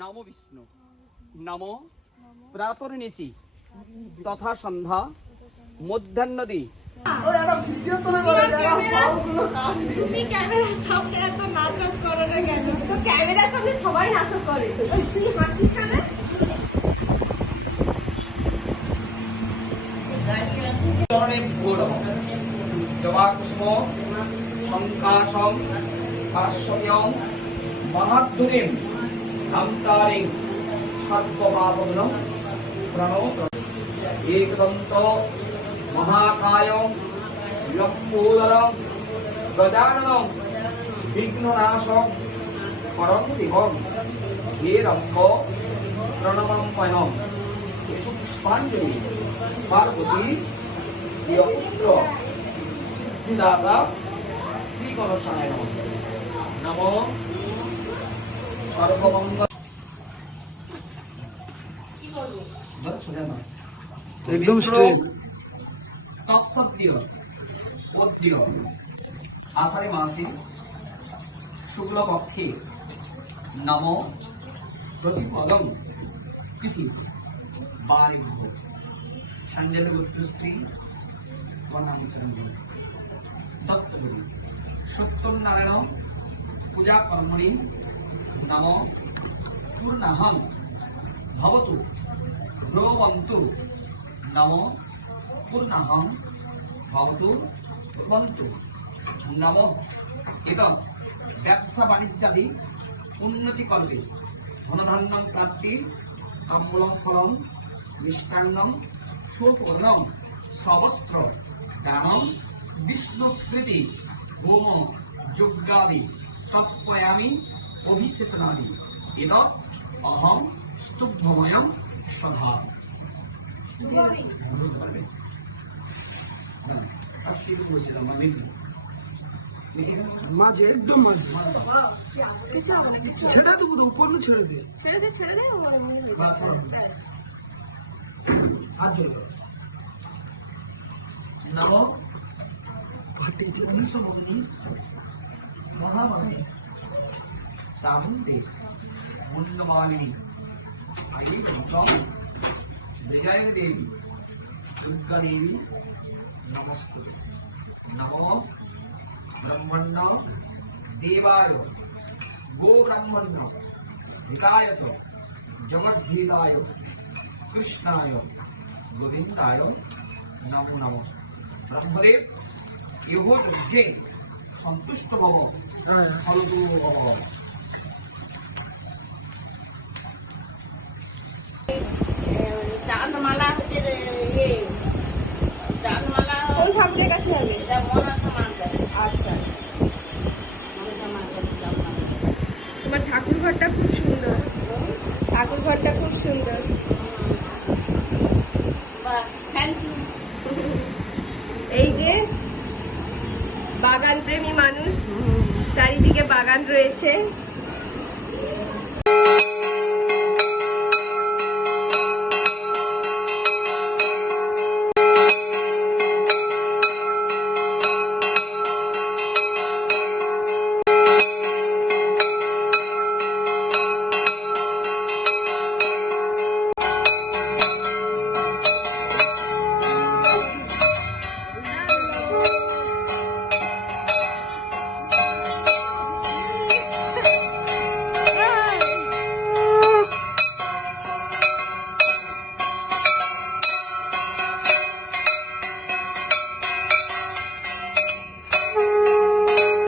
নমো বিষ্ণু নমো প্রাতর্নিশি তথা সন্ধ্যা মধ্যাহ্নদি। তুমি ক্যামেরার সামনে এত নাটক করো না কেন? তো ক্যামেরার সামনে সবাই নাটক করে, তুই হাসিস কেন? জবাকুষ্ম সংকাশম কাশ্যপয়ং মহাধুনিম ধামতারিং সর্বপাপগ্নং প্রণো एकदन्त महाकाय लम्बोदरं गजाननं विघ्ननाशं परमदिवं हेरम्ब प्रणमम्यहं येषु पुष्पाञ्जलि पार्वती प्रियपुत्र सिद्धिदाता श्रीगणेशाय नमः सर्वमंगल। एकदम स्ट्रेट आषाढ़ी मासे शुक्ल पक्षे नम प्रतिपदम तिथि बारी संजय स्त्री दत्तगुरु सत्यनारायण पूजा कर्मणि नम पूर्णाहं भवतु ध्रुवन्तु नमो पूर्णाहं भवतु ध्रुवन्तु नमो इदं व्यवसा वाणिज्यादि उन्नति कल्पे धनधान्यं प्राप्ति ताम्बूलं फलं मिष्टान्नं सुवर्णं सवस्त्र दानं विष्णुप्रीति होम यज्ञादि तर्पयामि अभिषेचनादि इदम् अहं स्तुभमयं सदा। মাঝে একদম মাঝে ছেড়ে দেবো তো উপর ছেড়ে দে नमो महामहे चामुण्डे मुण्डमालिनी विजय देवी दुर्गा देवी नमस्ते। नमो ब्रह्मण्य देवाय गो ब्रह्मण्य हिताय च जगद्धिताय कृष्णाय गोविंदाय नमो नमः। ब्रह्मदेव इहो यज्ञे संतुष्ट भव फलतो भव। চাঁদমালা হচ্ছে চাঁদমালা কোন ঠাকুরের কাছে হবে? এটা মনসা মার কাছে। আচ্ছা আচ্ছা, মনসা মার কাছে চাঁদমালা। তোমার ঠাকুর ঘরটা খুব সুন্দর, ঠাকুর ঘরটা খুব সুন্দর। বাহ, থ্যাংক ইউ। এই যে বাগান প্রেমী মানুষ, চারিদিকে বাগান রয়েছে।